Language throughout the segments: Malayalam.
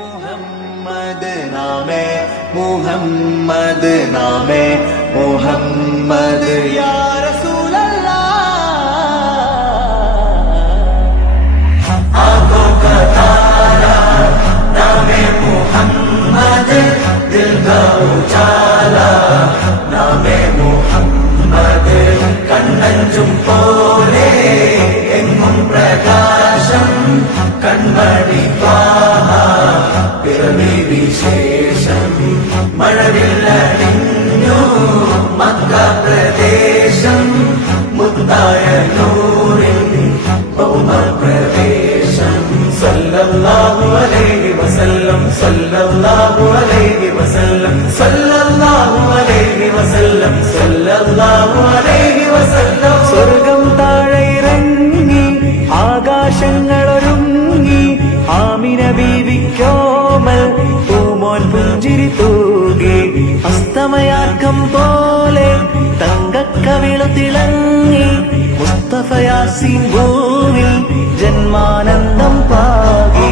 മുഹമ്മദ് നാമേ മുഹമ്മദ് നാമേ മുഹമ്മദ് യാ സല്ലല്ലാഹു അലൈഹി വസല്ലം സല്ലല്ലാഹു അലൈഹി വസല്ലം സല്ലല്ലാഹു അലൈഹി വസല്ലം സല്ലല്ലാഹു അലൈഹി വസല്ലം സ്വർഗം താഴെ ഇറങ്ങി ആകാശങ്ങൾ ഒരുങ്ങി ആമിന ബീവിക്കോമൽ അസ്തമയാക്കം പോലെ തങ്കക്കവിളു തിളങ്ങി മുസ്തഫയാസിൻ ഭൂവിൽ ജന്മാനന്ദം പാകി.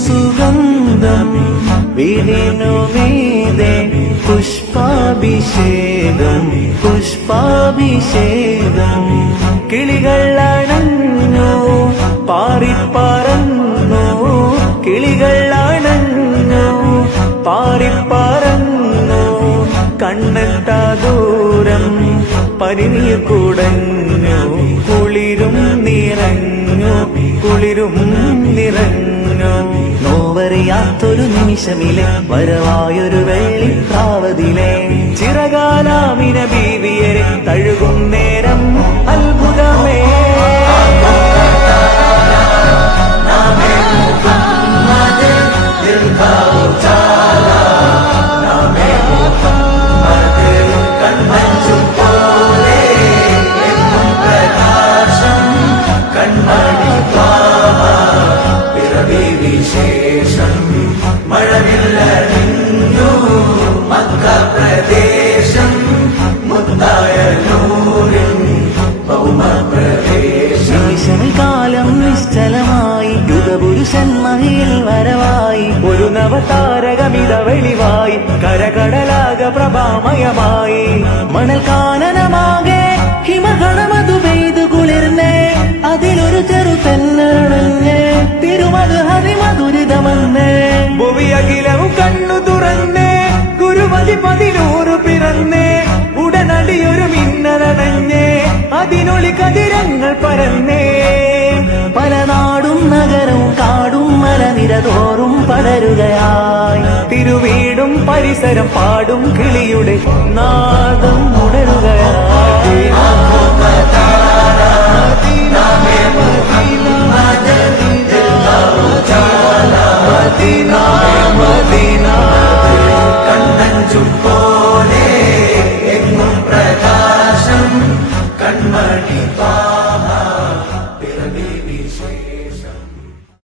എങ്ങും സുഗന്ധം വീടിനു മീതെ പുഷ്പാഭിഷേകം പുഷ്പാഭിഷേകം കിളികൾ അണഞ്ഞു പാറിപ്പറന്നു. കിളികൾ അണഞ്ഞു പാറിപ്പറന്നു. കണ്ണെത്താ ദൂരം പരിനീർ കുടഞ്ഞു. കുളിരും നിറഞ്ഞു കുളിരും നിറഞ്ഞു. നോവറിയാത്തൊരു നിമിഷമിലെ വരവായൊരു വെള്ളിപ്രാവതിലെ ചിറകാലാമിന ബീവിയരെ തഴുകും നേരം യുഗപുരുഷൻ മഹിയിൽ വരവായി. ഒരു നവതാരകമിത വെളിവായി. കരകടലാക പ്രഭാമയമായി. മണൽ കാനനമാകെ ഹിമഗണമതു പെയ്തു കുളിർന്നേ. അതിലൊരു ചെറു തെന്നണഞ്ഞ് തിരുമത് ഭൂവി ഭുവിയകിലവും കണ്ണു തുറന്നേ. ഗുരുമതി പതിനൂറ് പിറന്നേ. ഉടനടിയൊരു ഒരു മിന്നലണഞ്ഞേ. അതിനൊളി കതിരങ്ങൾ പരന്നേ. പരിസരം പാടും കിളിയുടെ നാദം ഉണരുകയായി